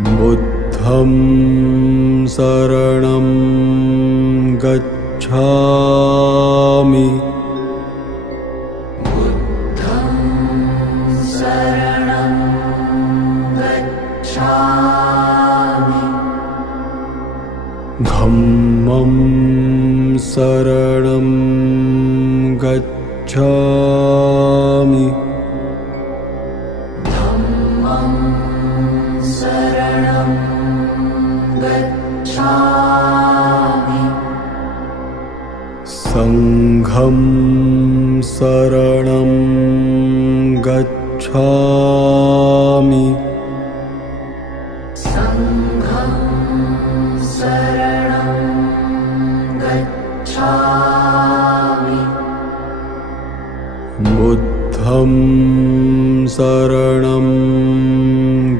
बुद्धं शरणं गच्छामि। बुद्धं शरणं गच्छामि। धम्मं शरणं गच्छामि। धम्मं शरणं गच्छामि। संघं शरणं गच्छामि। संघं शरणं गच्छामि। बुद्धं शरणं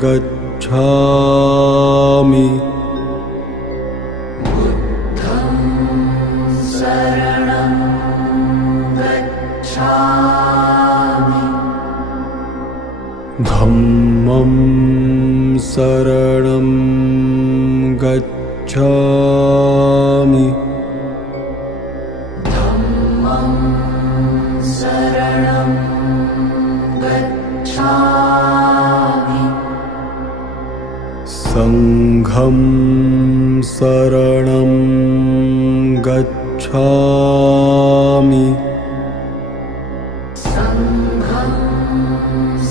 गच्छामि। बुद्धं शरणं गच्छामि। धम्मं शरणं गच्छामि। धम्मं शरणं गच्छामि। संघं शरणं गच्छामि। संघं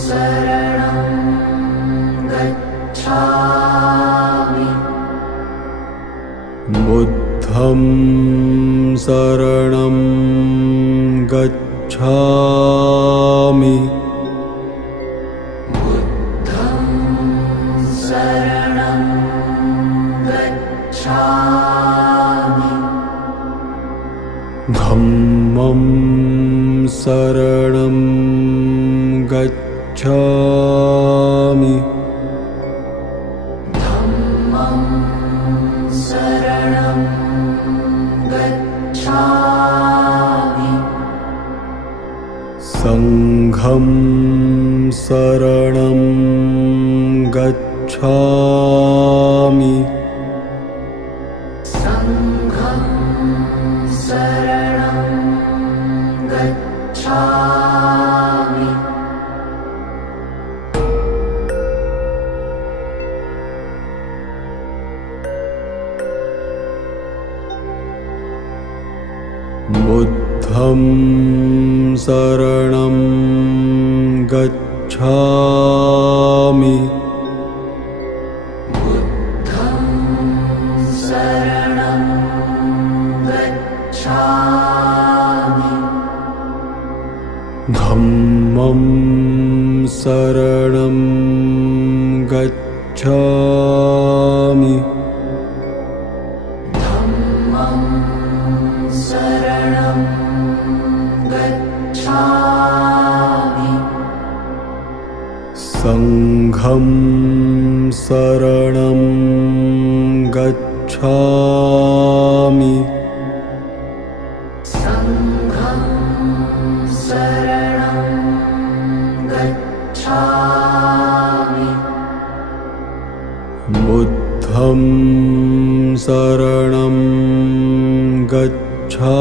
शरणं गच्छामि। बुद्धं शरणं गच्छामि। बुद्धं शरणं गच्छामि। धम्मं शरणं गच्छामि। धम्मं शरणं गच्छामि। संघं शरणं गच्छामि। संघं शरणं गच्छामि। बुद्धं शरणं गच्छामि। बुद्धं शरणं गच्छामि। धम्मं शरणं गच्छामि। धम्मं शरणं गच्छामि। संघं शरणं गच्छामि। संघं शरणं गच्छामि। बुद्धं शरणं गच्छामि।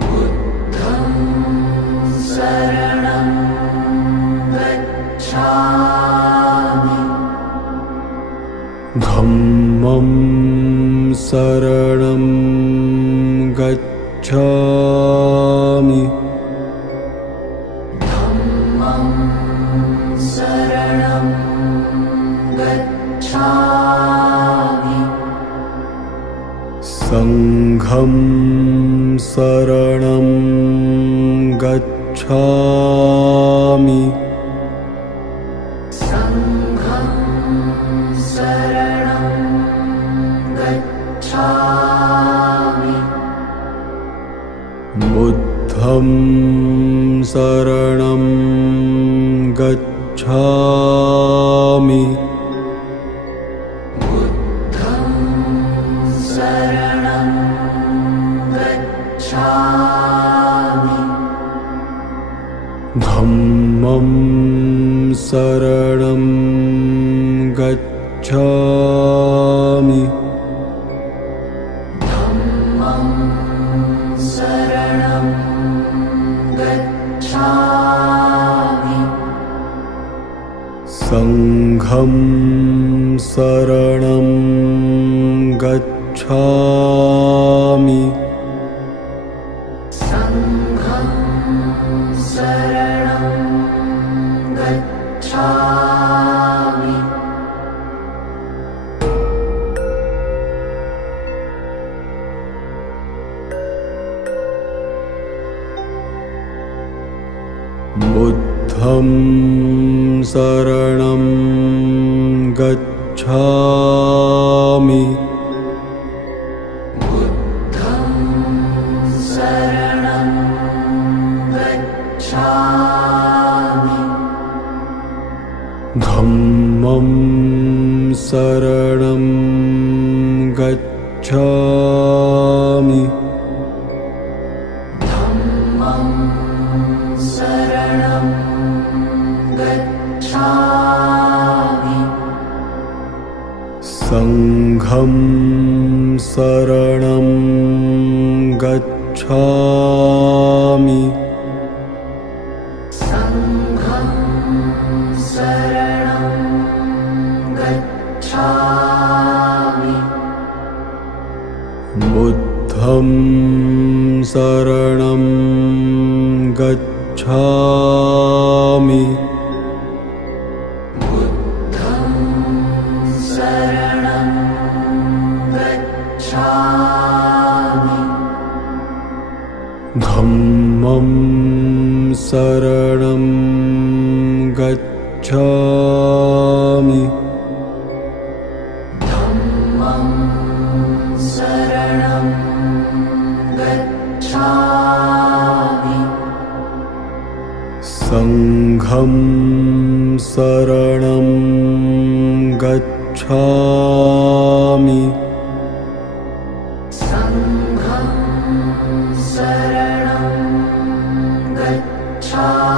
बुद्धं शरणं गच्छामि। धम्मं शरणं गच्छामि। धम्मं शरणं गच्छामि। संघं शरणं गच्छामि। संघं शरणं गच्छामि। बुद्धं शरणं गच्छामि। बुद्धं शरणं गच्छामि। धम्मं शरणं शरणं गच्छामि संघं शरणं गच्छामि संघं शरणं गच्छामि बुद्धं शरणं गच्छामि बुद्धं शरणं गच्छामि धम्मं शरणं गच्छामि धम्मं शरणं गच्छामि संघं शरणं गच्छामि संघं शरणं गच्छामि बुद्धं शरणं गच्छामि बुद्धं शरणं गच्छामि धम्मं शरणं गच्छामि धम्मं शरणं गच्छामि संघं शरणं गच्छामि संघं शरणं गच्छामि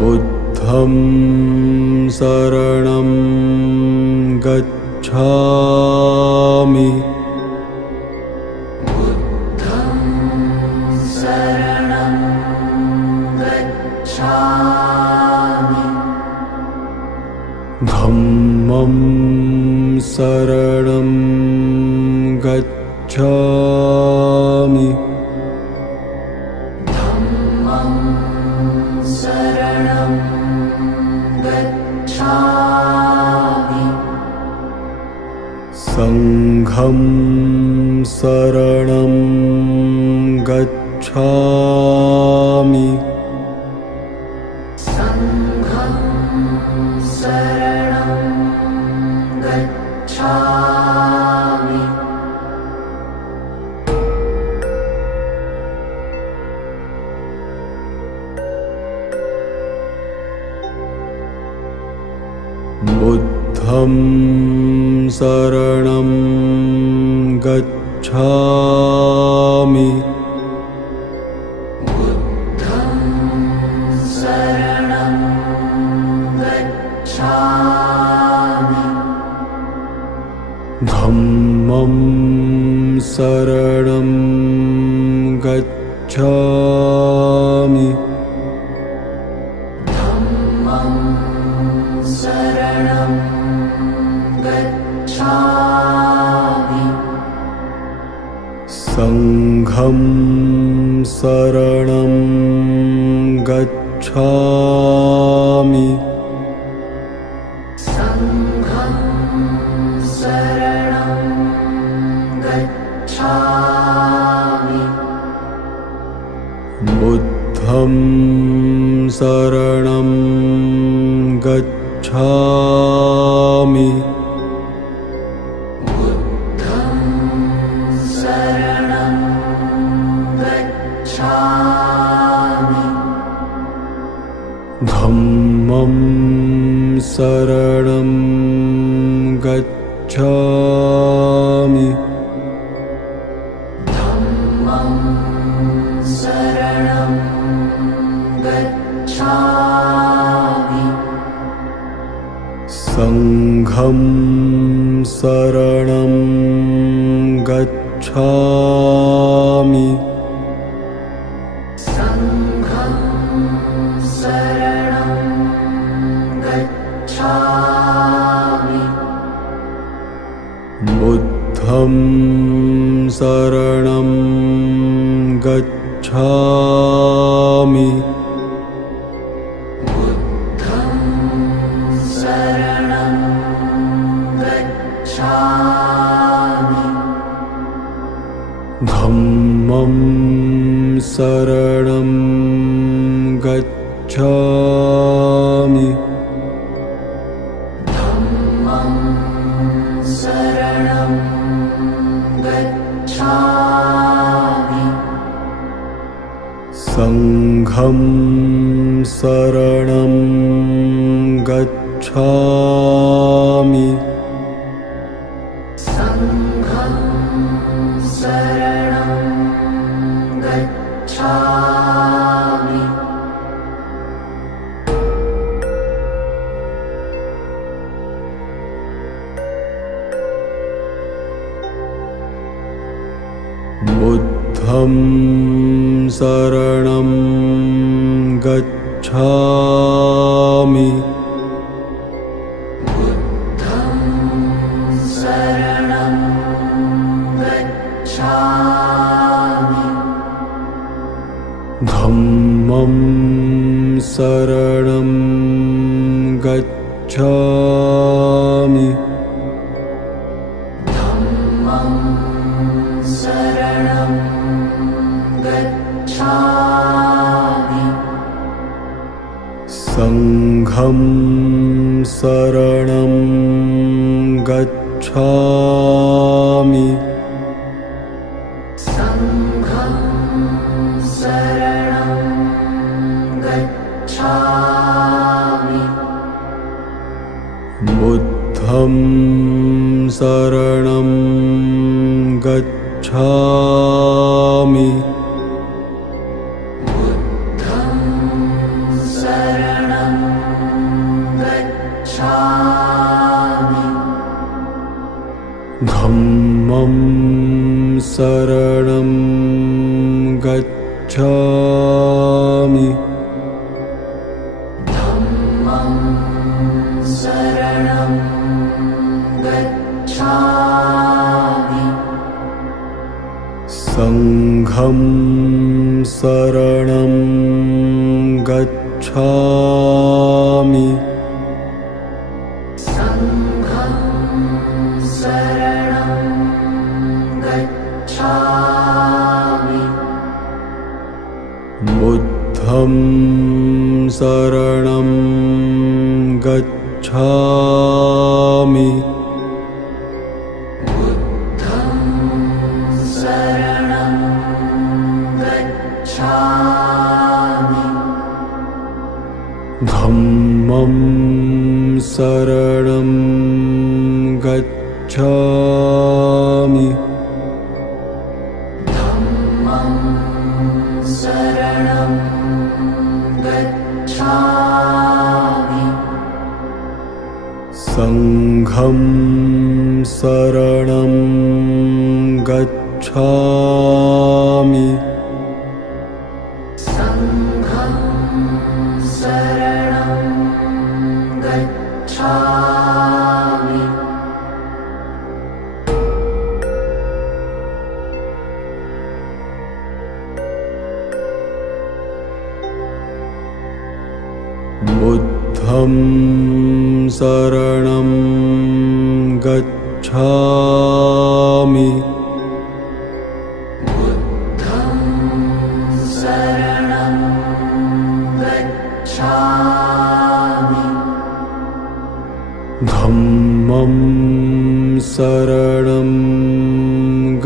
बुद्धं शरणं गच्छामि बुद्धं शरणं गच्छामि धम्मं शरणं गच्छामि धम्मं शरणं गच्छामि संघं शरणं गच्छामि संघं शरणं गच्छामि बुद्धं शरणं गच्छामि बुद्धं शरणं गच्छामि धम्मं शरणं गच्छामि धम्मं शरणं गच्छामि संघं शरणं गच्छामि संघं शरणं गच्छामि बुद्धं शरणं गच्छामि बुद्धं शरणं गच्छामि धम्मं शरणं गच्छामि धम्मं शरणं गच्छामि संघं शरणं शरणं गच्छामि संघं शरणं गच्छामि बुद्धं शरणं गच्छामि बुद्धं शरणं गच्छामि धम्मं शरणं गच्छामि धम्मं शरणं गच्छामि संघं शरणं गच्छामि संघं शरणं गच्छामि बुद्धं शरणं गच्छामि बुद्धं शरणं गच्छामि धम्मं शरणं गच्छामि धम्मं शरणं गच्छामि संघं शरणं गच्छामि संघं शरणं गच्छामि बुद्धं शरणं गच्छामि बुद्धं शरणं गच्छामि धम्मं शरणं गच्छामि धम्मं शरणं गच्छामि संघं शरणं गच्छामि संघं शरणं गच्छामि बुद्धं शरणं गच्छामि बुद्धं शरणं गच्छामि धम्मं शरणं गच्छामि धम्मं शरणं गच्छामि संघं शरणं गच्छामि संघं शरणं गच्छामि बुद्धं शरणं गच्छामि बुद्धं शरणं गच्छामि धम्मं शरणं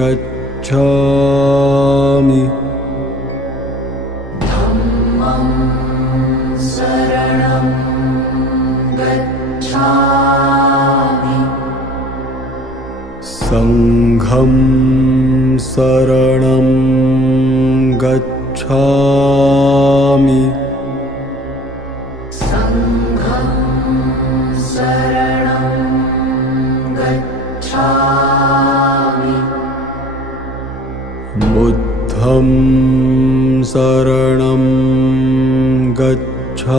गच्छामि धम्मं शरणं गच्छामि संघं शरणं गच्छामि संघं शरणं गच्छामि बुद्धं शरणं गच्छामि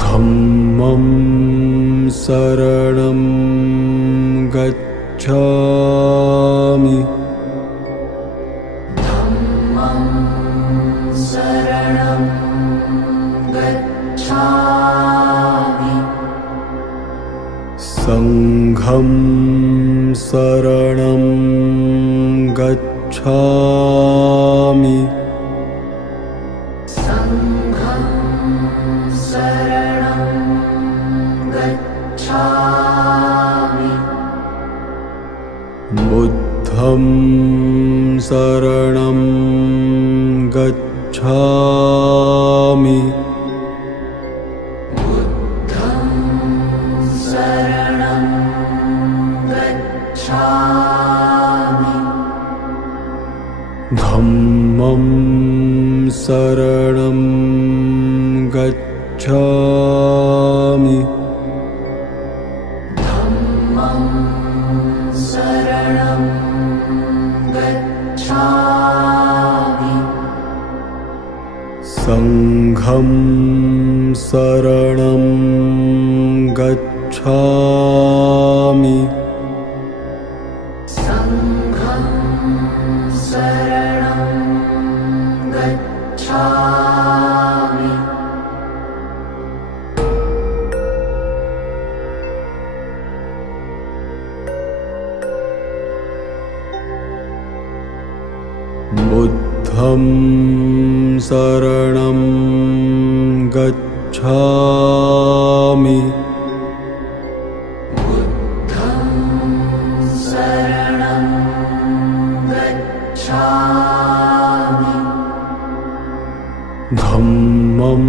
धम्मं शरणं गच्छामि संघं शरणं गच्छामि बुद्धं शरणं गच्छामि धम्मं शरणं गच्छामि संघं शरणं गच्छामि बुद्धं शरणं गच्छामि धम्मं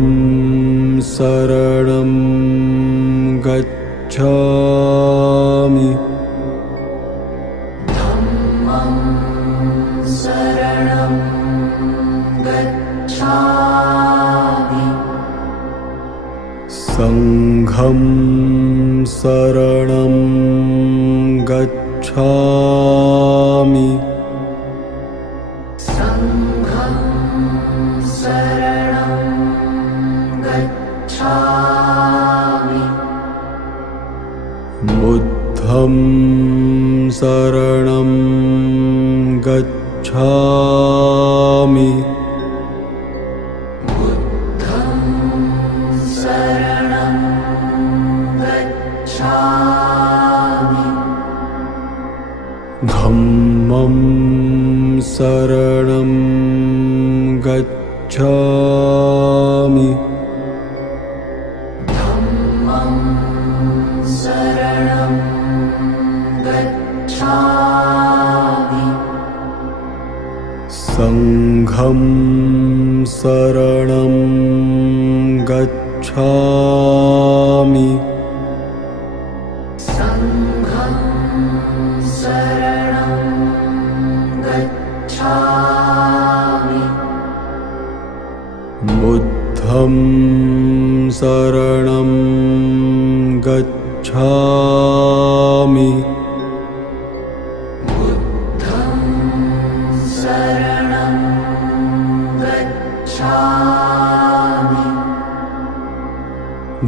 शरणं गच्छामि संघं शरणं गच्छामि बुद्धं शरणं गच्छामि धम्मं शरणं गच्छामि संघं शरणं गच्छामि बुद्धं शरणं गच्छामि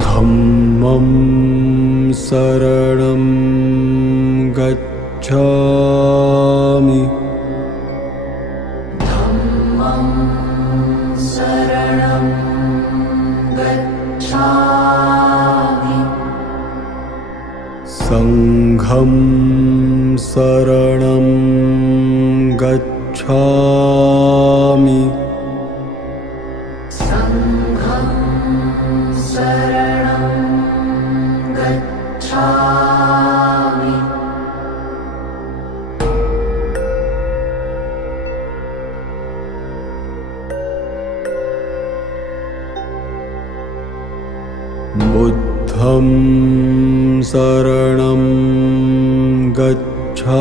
धम्मं शरणं गच्छामि संघं शरणं गच्छामि बुद्धं शरणं गच्छामि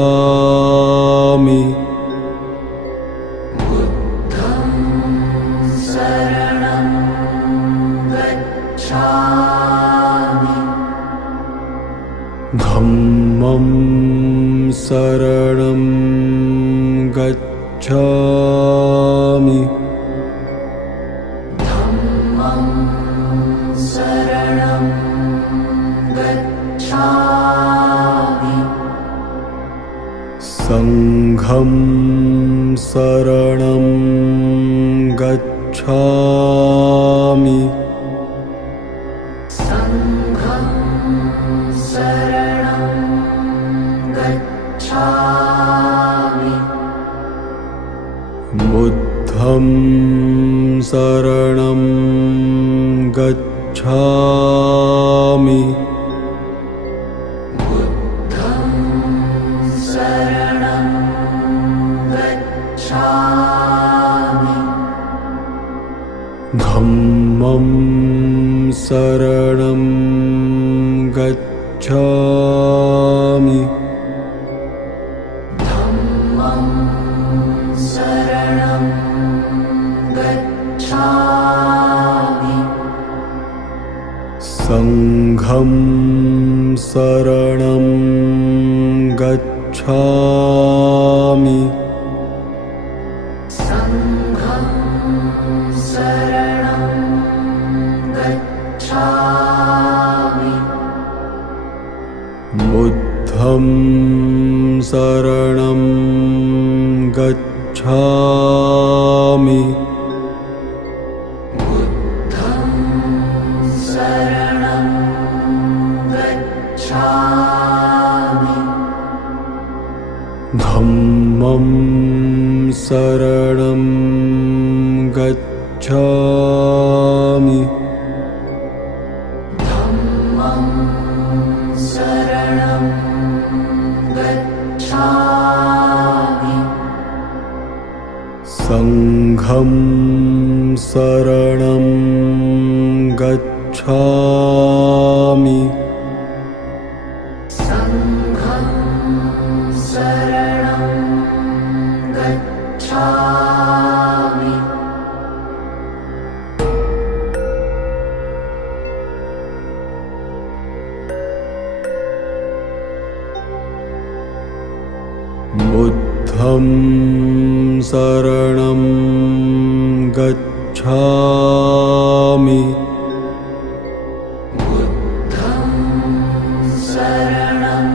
गच्छामि धम्मं शरणं गच्छामि संघं शरणं गच्छामि संघं शरणं गच्छामि बुद्धं शरणं गच्छामि बुद्धं शरणं गच्छामि धम्मं शरणं गच्छामि धम्मं शरणं गच्छामि संघं शरणं गच्छामि संघं शरणं गच्छामि बुद्धं शरणं गच्छामि बुद्धं शरणं गच्छामि धम्मं शरणं गच्छामि धम्मं शरणं गच्छामि संघं शरणं गच्छामि संघं शरणं गच्छामि बुद्धं शरणं गच्छामि बुद्धं शरणं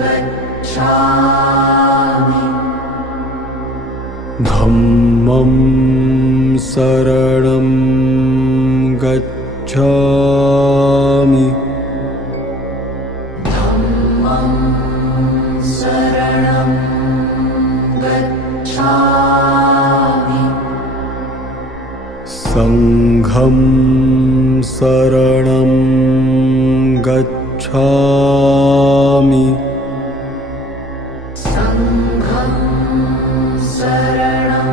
गच्छामि धम्मं शरणं गच्छामि धम्मं शरणं गच्छामि संघं शरणं गच्छामि संघं शरणं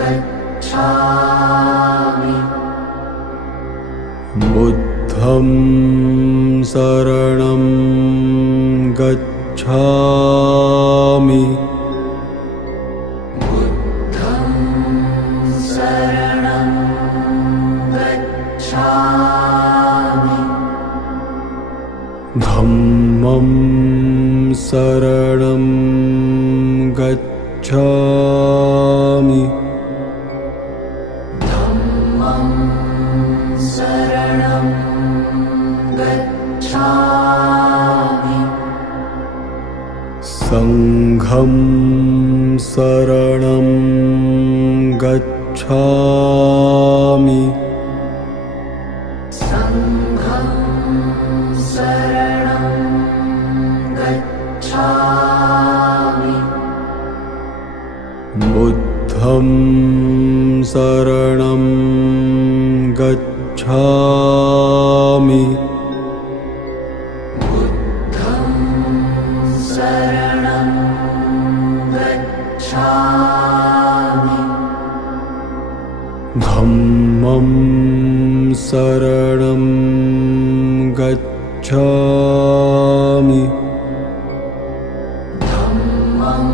गच्छामि बुद्धं शरणं गच्छामि बुद्धं शरणं गच्छामि धम्मं शरणं गच्छामि धम्मं शरणं गच्छामि संघं शरणं गच्छामि संघं शरणं गच्छामि बुद्धं शरणं गच्छामि बुद्धं शरणं गच्छामि धम्मं शरणं गच्छामि धम्मं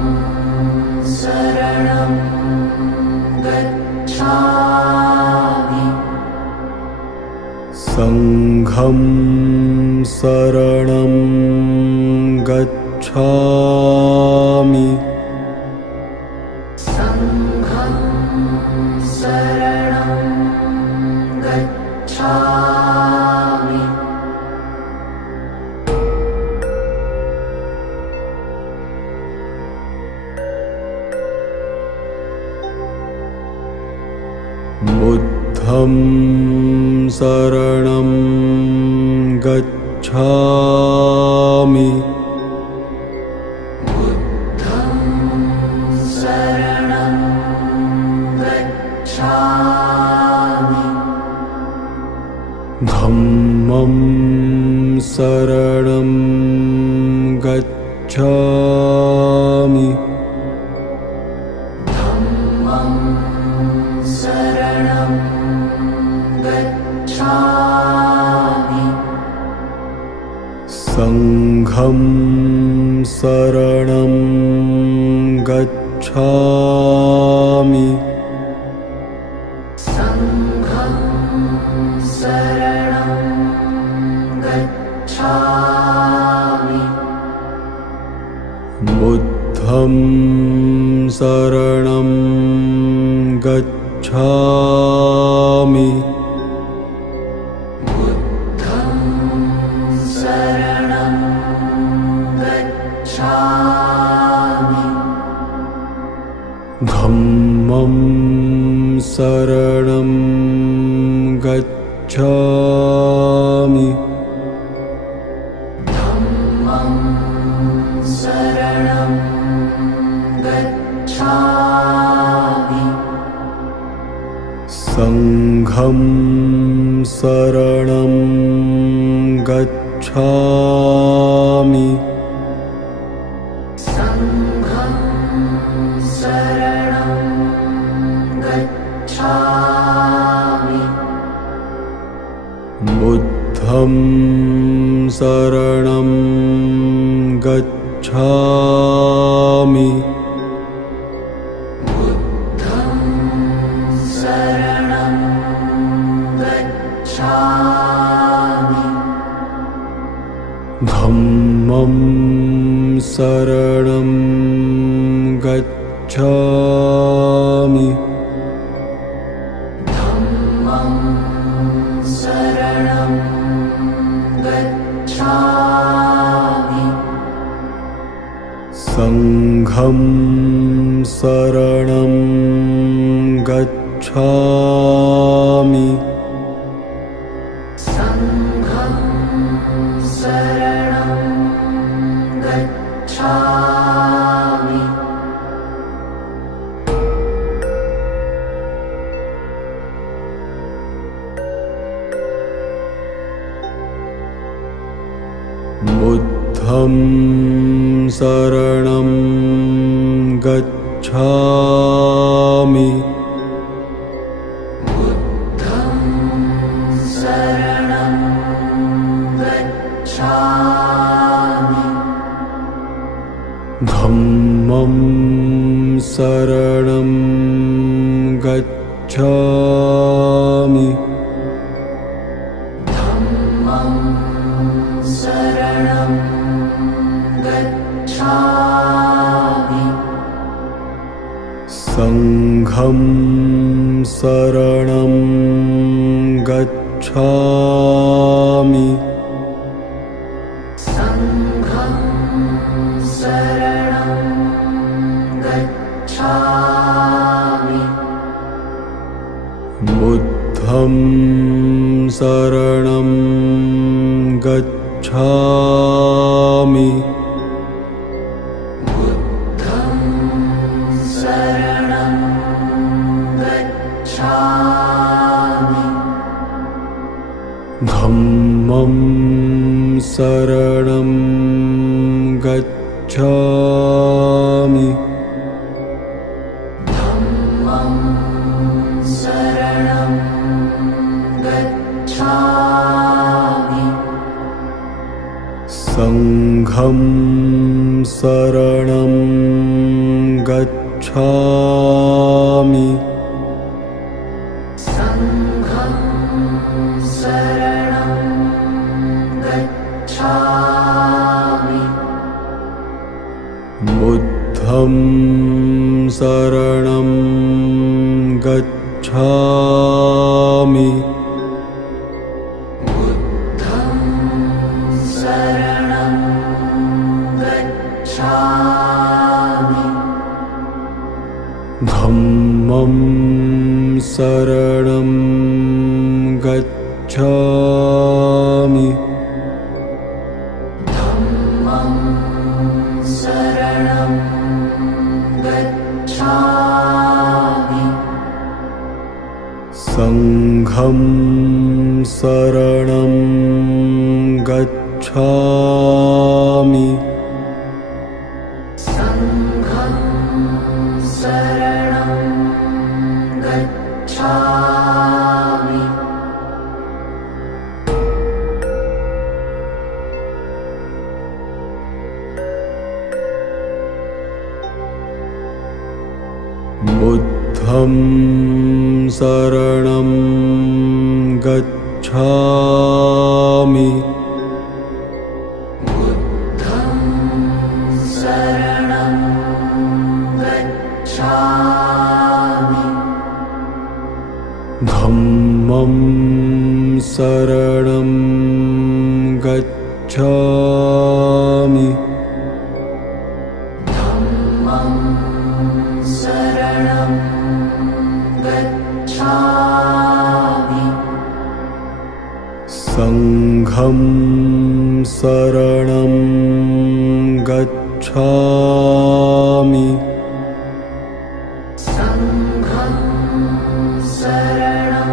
शरणं गच्छामि संघं शरणं गच्छामि शरणं गच्छामि। बुद्धं शरणं गच्छामि। बुद्धं शरणं गच्छामि। धम्मं शरणं गच्छामि। धम्मं शरणं गच्छामि। संघं शरणं गच्छामि। संघं शरणं गच्छामि। बुद्धं शरणं गच्छामि। बुद्धं शरणं गच्छामि। धम्मं शरणं गच्छामि। धम्मं शरणं गच्छामि। संघं शरणं गच्छामि। संघं शरणं गच्छामि। बुद्धं शरणं गच्छामि। बुद्धं शरणं गच्छामि। धम्मं शरणं गच्छामि। धम्मं शरणं गच्छामि। संघं शरणं गच्छामि। संघं शरणं गच्छामि। बुद्धं शरणं गच्छामि। बुद्धं शरणं गच्छामि। धम्मं शरणं गच्छामि। धम्मं शरणं गच्छामि। संघं शरणं गच्छामि। संघं शरणं गच्छामि। बुद्धं शरणं गच्छामि। बुद्धं शरणं गच्छामि। धम्मं शरणं गच्छामि। धम्मं शरणं गच्छामि। संघं शरणं गच्छामि। संघं शरणं गच्छामि। बुद्धं शरणं गच्छामि बुद्धं शरणं गच्छामि धम्मं शरणं गच्छामि धम्मं शरणं गच्छामि संघं शरणं गच्छामि संघं शरणं गच्छामि बुद्धं शरणं गच्छामि बुद्धं शरणं गच्छामि धम्मं शरणं गच्छामि धम्मं शरणं गच्छामि संघं शरणं गच्छामि संघं शरणं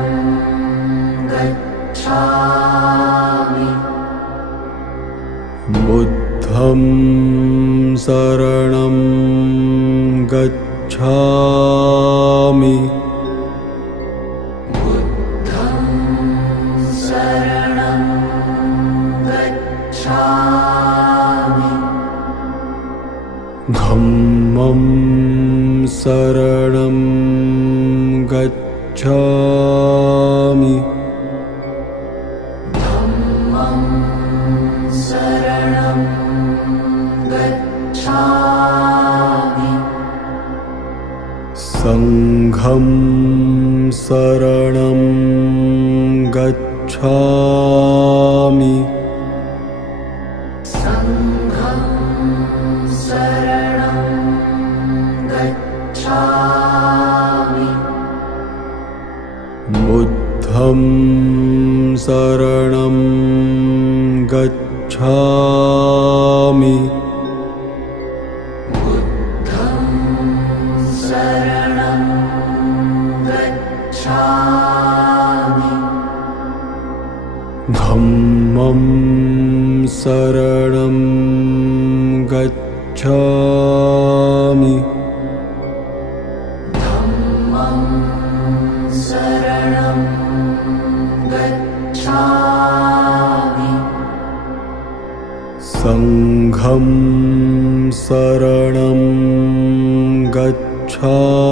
गच्छामि बुद्धं शरणं गच्छामि बुद्धं शरणं गच्छामि धम्मं शरणं गच्छामि धम्मं शरणं गच्छामि संघं शरणं गच्छामि संघं शरणं गच्छामि बुद्धं शरणं गच्छामि बुद्धं शरणं गच्छामि धम्मं शरणं गच्छामि धम्मं शरणं गच्छामि संघं शरणं गच्छामि